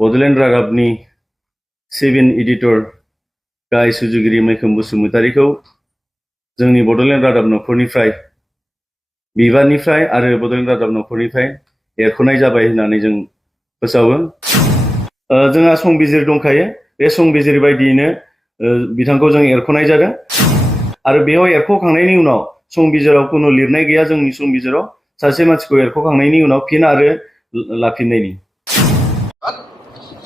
बड'लेण्ड रादाबनि 7 एडिटर गाहाय सुजुगिरि मैखोम बसुमतारीखौ जोंनि बड'लेण्ड रादाब नखरनिफ्राय बिबाननिफ्राय आरो बड'लेण्ड रादाब नखरनिफ्राय एरख'नाय जाबाय होननानै जों फोसावो। जोंहा संबिजिर दंखायो, बे संबिजिर बायदियैनो बिथांखौ जों एरख'नाय जादों आरो बेयाव एरख'खांनायनि उनाव संबिजिराव खुनु लिरनाय गैया। जोंनि संबिजिराव सासे मानसिखौ एरख'खांनायनि उनाव फिन आरो लाफिननायनि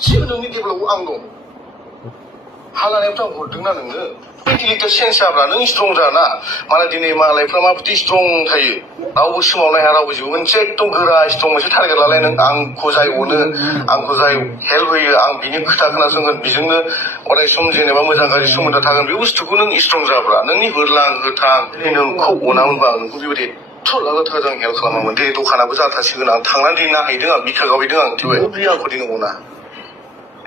नोंनि डेभेलपआव आं दं हा लानायावथ' आं हरदोंना नोङो मेन्टेलिटिया चेन्ज जाब्ला नों स्ट्रं जाना मालाय दिनै मालायफ्रा माबायदि स्ट्रं थायो रावबो सोमावनो हाया, रावबो जेबो मोनसे एकदम गोरा स्ट्रं मोनसे टारगेट लालाय नों आंखौ जाय अनो आंखौ जाय हेल्प होयो आं बिनि खोथा खोनासंगोन, बेजोंनो अराय सम जेनेबा मोजां गाज्रि सोमोन्दो थागोन, बे बुस्थुखौ नों स्ट्रं जाब्ला नोंनि होरलां होथां नोंखौ अनामोनबा आं नोंखौ बेबायदि लाखा जों हेल्प खालामामोन। दिनै दखानाबो जाथासिगोन, आं थांनानै दिनै नायहैदों, आं बिखा गावहैदों, आं दिनै आंखौ दिनै अना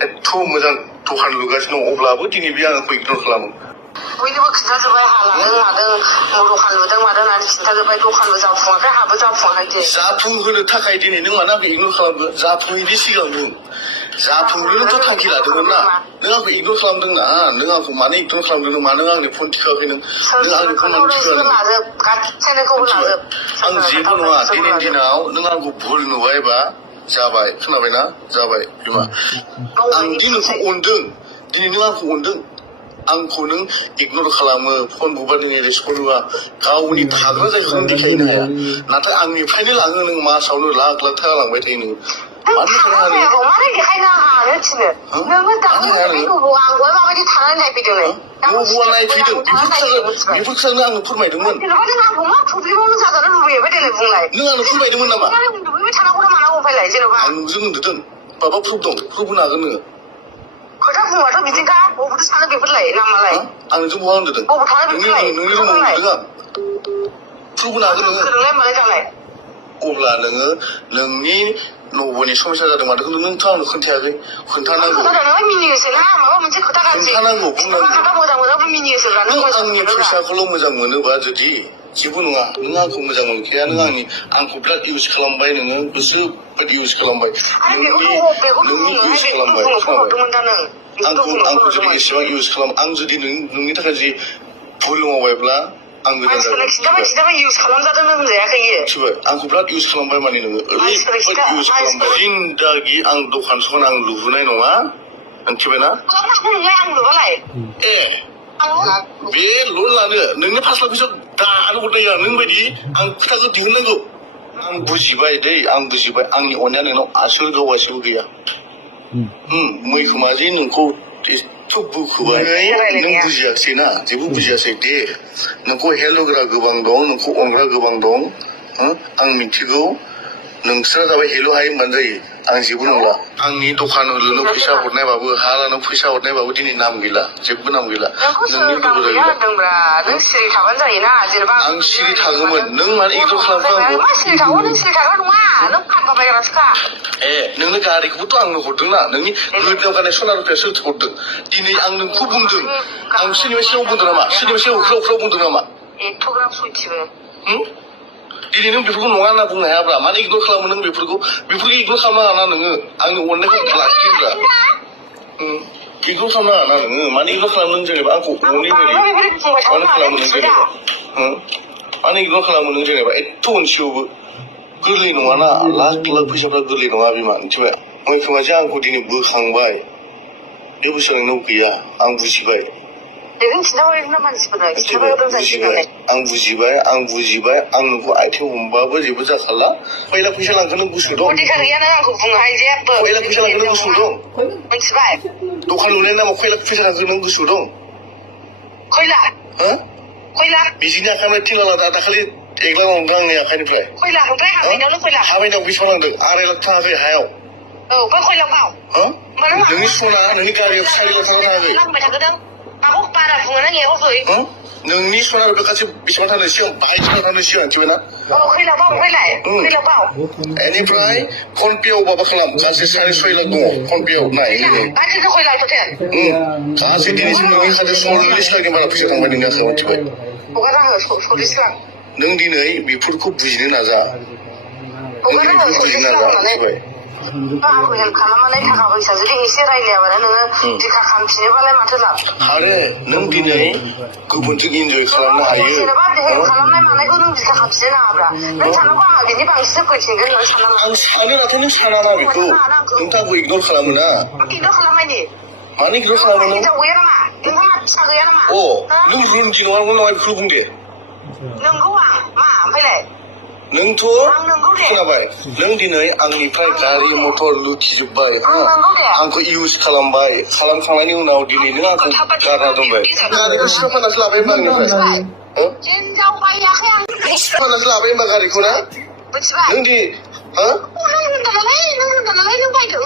एथ' मोजां दखान लुगासिनो दं अब्लाबो दिनै बे आंखौ इगनर खालामो। बयनोबो खिन्थाजोब्बाय हा लादों मादों दखान लुदों मादों होननानै खिन्थाजोब्बाय, दखानबो जाफुङाखै हाबो जाफुङाखै। जाफुंहोनो थाखाय दिनै नों मानो आंखौ इगनर खालामगोन? जाफुङैनि सिगां बुं, जाफुंहोनोथ' थांखि लादोंमोन ना, नों आंखौ इगनर खालामदों ना, नों आंखौ मानो इगनर खालामदों? मानो आंनि फन थिखाखै नों आंनि फन थिखाखै? आं जेबो नङा, दिनैनि दिनाव नों आंखौ भुल नुबायबा जाबाय, खोनाबायना? जाबाय बिमा, आं दि नोंखौ अनदों, दिनै नों आंखौ अनदों, आंखौ नों इगनर खालामो, फन बुबा नों रेसपन्ड होआ, गावनि थाग्रा जायगाखौ नों देखायनो हाया, नाथाय आंनिफ्रायनो लाङो नों मासावनो लाख लाख थाखा लांबाय थायो नों। मानो देखायनो हानो थिनो? नोङो दाख्लै न'आव आंबो माबायदि थानानै नायफैदों? न'आ नायफैदों, बेफोर खोथाखौनो आंनो फोरमायदोंमोन। जेनेबा नों आंखौ मा प्रब्लेमाव नों जाजानो लुबैबाय देलाय बुंलाय? नों आंनो फोरमायदोंमोन नामा? उन्दुबोबाय थानांगौ ना मानांगौ फायलाय जेनेबा? आं नोंजों उन्दुदों, माबा प्रुफ दं, प्रुफ होनो हागोन नोङो? खोथा बुंबाथ' बिदिखा, बबेथो सानो बेफोरलाय नामालाय? आं नोंजों बहा उन्दुदों? बबाव थानो बेफोरलाय? नोंनि रुमाव उन्दुदों आं। प्रुफ होनो हागोन नोङो? फोरोंलाय मालाय जालाय? अब्ला नोङो नोंनि न'बोनि समस्या जादों मादों नोंथ' आंनो खोन्थायाखै, खोन्थानांगौ। माबा मोनसे खोथा खोन्थानांगौ, बुंनांगौ। नों आंनि फैसाखौल' मोजां मोनोबा जुदि जेबो नङा, नों आंखौ मोजां मोनखाया, नों आंखौ बिराद इउज खालामबाय, नोङो गोसो बायदि इउज खालामबाय, नोंनि इउज खालामबाय, आंखौ जुदि एसेबां इउज खालाम, आं जुदि नोंनि थाखाय जि भुल मावबायब्ला आं गोदान जागोन। इउज खालामजादों होनजायाखै, आंखौ बिराद इउज खालामबाय माने नोङो ओरैबायदि इउज खालामबाय, जिन्दागि आं दखान सखान आं लुबोनाय नङा, मिथिबायना? आं लुबालाय बे लन लानो नोंनि 5 लाख फैसा दानो हरनाय नों बायदि आं खोथाखौ दिहुननांगौ। आं बुजिबाय दै, आं बुजिबाय, आंनि अननाया नोंनाव आसोल गावगासिनो गैया। मैखोमा जे नोंखौ एथ' बोखोबाय, नों बुजियासै ना, जेबो बुजियासै दे। नोंखौ हेल्प होग्रा गोबां दं, नोंखौ अनग्रा गोबां दं, आं मिथिगौ। नोंसोरा जाबाय हेल' हाय होनबानो जायो, आं जेबो नंला। आंनि दखान लुनो फैसा हरनायबाबो, हा लानो फैसा हरनायबाबो दिनै नाम गैला, जेबो नाम गैला। नोंनि दुखु जायो। नों सिरि थाबानो जायोना, जेनेबा आं सिरि थागौमोन, नों मानो इगनर खालामखो आंखौ? मा सिरि थागौ? नों सिरि थाग्रा नङा, नों फानबा बायग्रासोखा। नोंनो गारिखौबोथ' आंनो हरदोंना, नोंनि गोदोनायाव गाननाय सना रुफाया सोर हरदों? दिनै आं नोंखौ बुंदों, आं सोरनिबा सिगाङाव बुंदों नामा? सोरनिबा सिगाङाव उफ्राव बुंदों नामा? एथ'ग्राब सयथिबो। दिनै नों बेफोरखौ नङा होनना बुंनो हायाब्ला मानो इगनर खालामो नों बेफोरखौ इगनर खालामनाङा ना नोङो, आंनि अननायखौ लाखियोब्ला इगनर खालामनाङा ना नोङो, मानो इगनर खालामो नों? जेनेबा आंखौ अनै बायदि मानो खालामो नों? जेनेबा मानो इगनर खालामो नों? जेनेबा एथ' अनसेयावबो गोरलै नङाना, लाख लाख फैसाफ्रा गोरलै नङा बिमा, मिथिबाय? मैखोमा जे आंखौ दिनै बोखांबाय, बे बुस्थुआ नोंनाव गैया, आं बुजिबाय। आं बुजिबाय, आं नोंखौ आथिं हमबाबो जेबो जाखाला। खयला फैसा लांखोनो गोसो दं? गैया, नों आंखौ बुंनो हायो जेबो। खयला फैसा लांखोनो गोसो दं? मिथिबाय? दखान लुनायनि नामाव खयला फैसा लांखोनो गोसो दं? खयला? खयला? बिजिनि आखाइनिफ्राय थिन लाख दाखालि एग्ला लांदों आंनि आखाइनिफ्राय। खयला? ओमफ्राय हाबायनायावनो खयला? हाबायनायाव बेसेबां लांदों? 2.5 लाख थाङाखै हायाव? औ, ओमफ्राय खयला बाव? नोंनि सना, नोंनि गारियाव 4 लाख थाङाखै? नोंनि सना रुपा गासै बेसेबां थांदों सिगां? 22 थांदों सिगां, मिथिबायना? बेनिफ्राय फनपेआव माबा खालाम, गासै 6.5 लाख दङ फनपेआव, नाय गासै दिनैसिम नोंनि खाथियाव 40 लाखनि बारा फैसा थांबाय नोंनि आखायाव, मिथिबाय? नों दिनै बेफोरखौ बुजिनो नाजा, मिथिबाय? आंखौ हेल्प खालामनानै थाखा फैसा जुदि एसे रायलायाबानो नोङो बिखा खालामफिनोबालाय माथो लाब आरो नों दिनै गुबुनजों इन्जय खालामनो हायो जेनेबा हेल्प खालामनाय मानायखौ नों बिखा खालामफिननो नाङाब्रा नों सानांगौ आंहा बिनि बांसिन फैफिनगोन नों सानांगौ आं सानो नाथाय नों सानाना बेखौ नोंथांखौ इगनर खालामो ना खिन्थु खालामनायनि मानो इगनर खालामो नों हिनजाव गैया नामा नोंहा फिसा गैया नामा अ नों रुमजि नङा नङा बेखौ बुं दे नोंगौ आं मा ओमफ्रायलाय नोंथ' खोनाबाय नों दिनै आंनिफ्राय गारि मटर लुथिजोब्बाय आंखौ इउज खालामखांनायनि उनाव दिनै नों आंखौ गारना दोनबाय गारिखौ सिखाव फाननासो लाबाय होनबा आंनिफ्राय हिनजाव बायाखै आं फाननासो लाबाय होनबा गारिखौ ना मिथिबाय नों दि हा नों होनदों नालाय नों बायदों